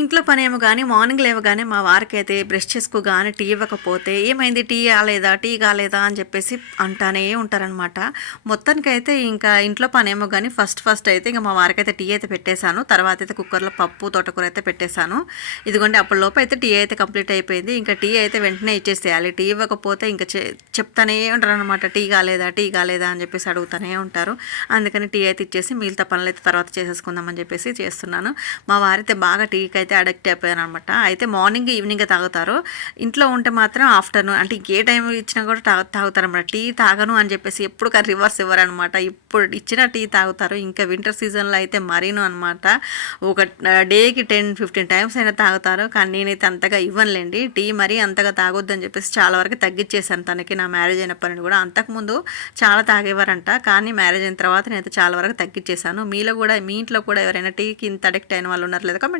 ఇంట్లో పనేమో కానీ మార్నింగ్ లేవగానే మా వారికి అయితే బ్రష్ చేసుకోగానే టీ ఇవ్వకపోతే ఏమైంది? టీ కాలేదా టీ కాలేదా? అని చెప్పేసి అంటానే ఉంటారనమాట మొత్తానికైతే ఇంకా ఇంట్లో పనేమో కానీ ఫస్ట్ ఫస్ట్ అయితే ఇంకా మా వారికైతే టీ అయితే పెట్టేశాను. తర్వాత అయితే కుక్కర్లో పప్పు తోటకూర అయితే పెట్టేశాను. ఇదిగోండి అప్పటిలోపు అయితే టీ అయితే కంప్లీట్ అయిపోయింది. ఇంకా టీ అయితే వెంటనే ఇచ్చేసేయాలి. టీ ఇవ్వకపోతే ఇంకా చెప్తానే ఉంటారనమాట టీ కాలేదా? టీ కాలేదా? అని చెప్పేసి అడుగుతూనే ఉంటారు. అందుకని టీ అయితే ఇచ్చేసి మిగతా పనులు అయితే తర్వాత చేసేసుకుందామని చెప్పేసి చేస్తున్నాను. మా వారైతే బాగా టీకి అయితే అయితే అడక్ట్ అయిపోయాను అనమాట అయితే మార్నింగ్ ఈవినింగ్ తాగుతారు. ఇంట్లో ఉంటే మాత్రం ఆఫ్టర్నూన్ అంటే ఏ టైం ఇచ్చినా కూడా తాగు తాగుతారు అనమాట టీ తాగను అని చెప్పేసి ఎప్పుడు కానీ రివర్స్ ఇవ్వరనమాట. ఇప్పుడు ఇచ్చిన టీ తాగుతారు. ఇంకా వింటర్ సీజన్లో అయితే మరీను అనమాట. ఒక డేకి టెన్ ఫిఫ్టీన్ టైమ్స్ అయినా తాగుతారు. కానీ నేనైతే అంతగా ఇవ్వనులేండి. టీ మరీ అంతగా తాగొద్దని చెప్పేసి చాలా వరకు తగ్గించేసాను తనకి. నా మ్యారేజ్ అయినప్పటి నుండి కూడా అంతకుముందు చాలా తాగేవారంట. కానీ మ్యారేజ్ అయిన తర్వాత నేనైతే చాలా వరకు తగ్గించేశాను మీలో కూడా మీ ఇంట్లో కూడా ఎవరైనా టీకి ఇంత అడిక్ట్ అయిన వాళ్ళు ఉన్నారు లేదా comment